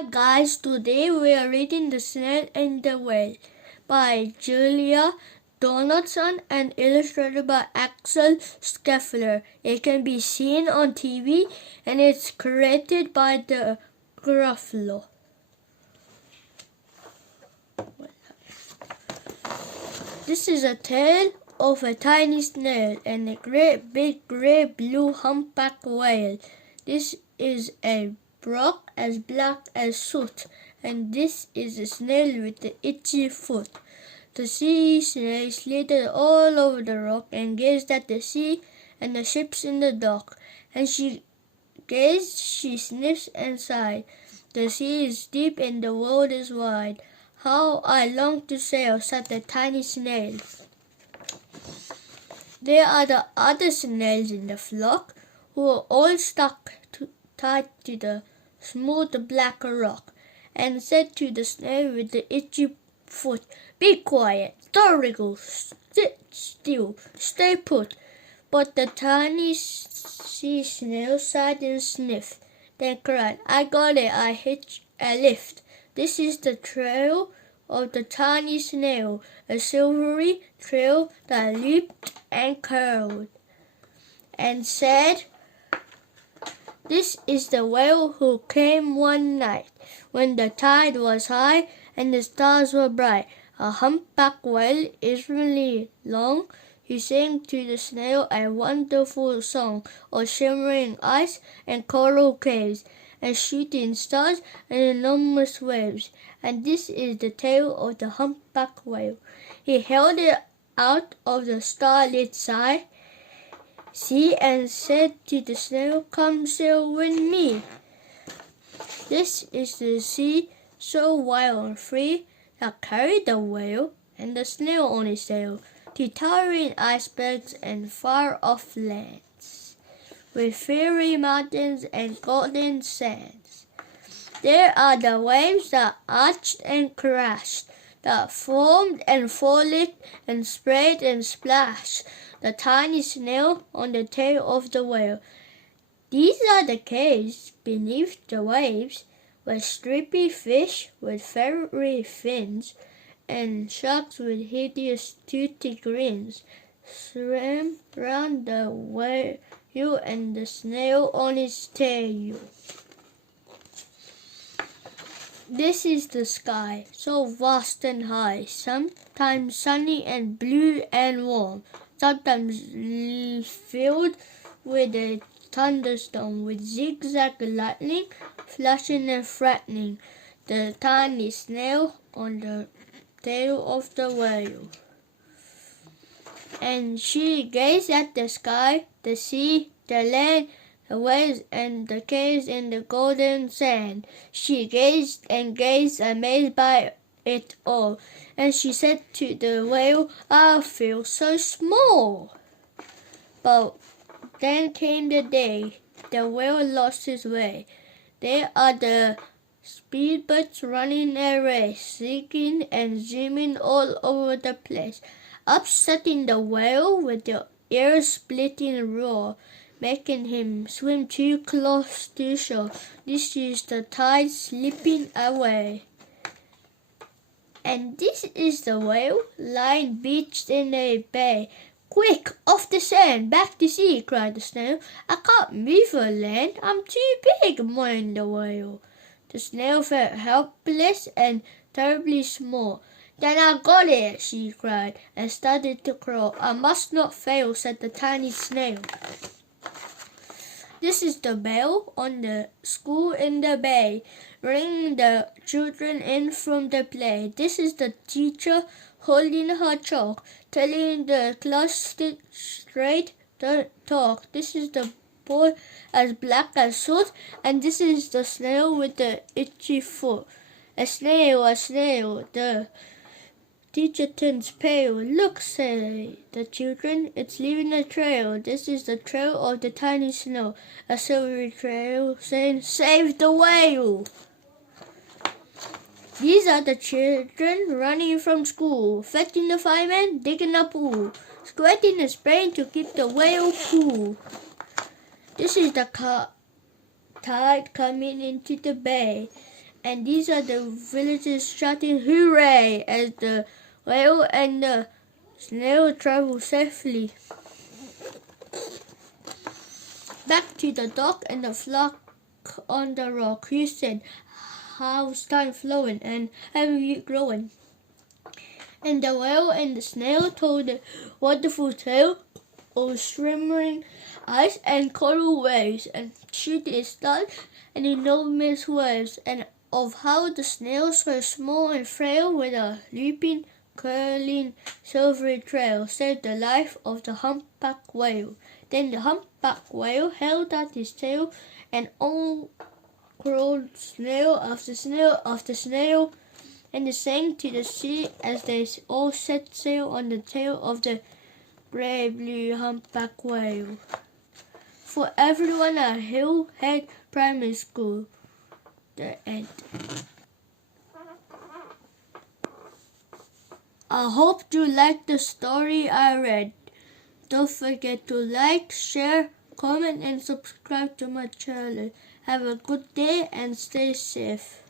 Hi guys, today we are reading The Snail and the Whale by Julia Donaldson and illustrated by Axel Scheffler. It can be seen on TV and it's created by the Gruffalo. This is a tale of a tiny snail and a great big grey blue humpback whale. This is a rock as black as soot, and this is a snail with the itchy foot. The sea snail slittered all over the rock and gazed at the sea and the ships in the dock. And she gazed, she sniffed and sighed. The sea is deep and the world is wide. How I long to sail, said the tiny snail. There are the other snails in the flock, who are all stuck tied to the smooth black rock, and said to the snail with the itchy foot, "Be quiet, don't wriggle, sit still, stay put." But the tiny sea snail sighed and sniffed, then cried, "I got it, I hitch a lift." This is the trail of the tiny snail, a silvery trail that leaped and curled, and said, "This is the whale who came one night, when the tide was high and the stars were bright. A humpback whale is really long. He sang to the snail a wonderful song of shimmering ice and coral caves, and shooting stars and enormous waves. And this is the tale of the humpback whale. He held it out of the starlit sea and said to the snail, 'Come sail with me.' This is the sea so wild and free that carried the whale and the snail on its sail to towering icebergs and far-off lands, with fairy mountains and golden sands. There are the waves that arched and crashed, that foamed and frolicked and sprayed and splashed the tiny snail on the tail of the whale. These are the caves beneath the waves, where stripy fish with fiery fins and sharks with hideous toothy grins swam round the whale and the snail on its tail. This is the sky, so vast and high, sometimes sunny and blue and warm, sometimes filled with a thunderstorm, with zigzag lightning, flashing and frightening the tiny snail on the tail of the whale. And she gazed at the sky, the sea, the land, the waves and the caves in the golden sand. She gazed and gazed, amazed by it all. And she said to the whale, "I feel so small." But then came the day the whale lost his way. There are the speedboats running a race, zigging and zooming all over the place, upsetting the whale with their ear-splitting roar, making him swim too close to shore. This is the tide slipping away. And this is the whale lying beached in a bay. "Quick, off the sand, back to sea," cried the snail. "I can't move for land, I'm too big," moaned the whale. The snail felt helpless and terribly small. "Then I got it," she cried, and started to crawl. "I must not fail," said the tiny snail. This is the bell on the school in the bay, ringing the children in from the play. This is the teacher holding her chalk, telling the class sit straight, don't talk. This is the boy as black as soot, and this is the snail with the itchy foot. A snail, the teacher turns pale. "Look," say the children, "it's leaving a trail." This is the trail of the tiny snail, a silvery trail saying, "Save the whale." These are the children running from school, fetching the fireman, digging a pool, squirting and spraying to keep the whale cool. This is the tide coming into the bay, And these are the villagers shouting hooray as the whale and the snail travel safely back to the dock and the flock on the rock. He said, "How's time flowing and have you growing?" And the whale and the snail told a wonderful tale of shimmering ice and coral waves and shooting stars and enormous waves, and of how the snails were small and frail with a looping, curling, silvery trail saved the life of the humpback whale. Then the humpback whale held out his tail, and on crawled snail after snail after snail, and they sang to the sea as they all set sail on the tail of the grey-blue humpback whale. For everyone at Hillhead Primary School. The end. I hope you liked the story I read. Don't forget to like, share, comment, and subscribe to my channel. Have a good day and stay safe.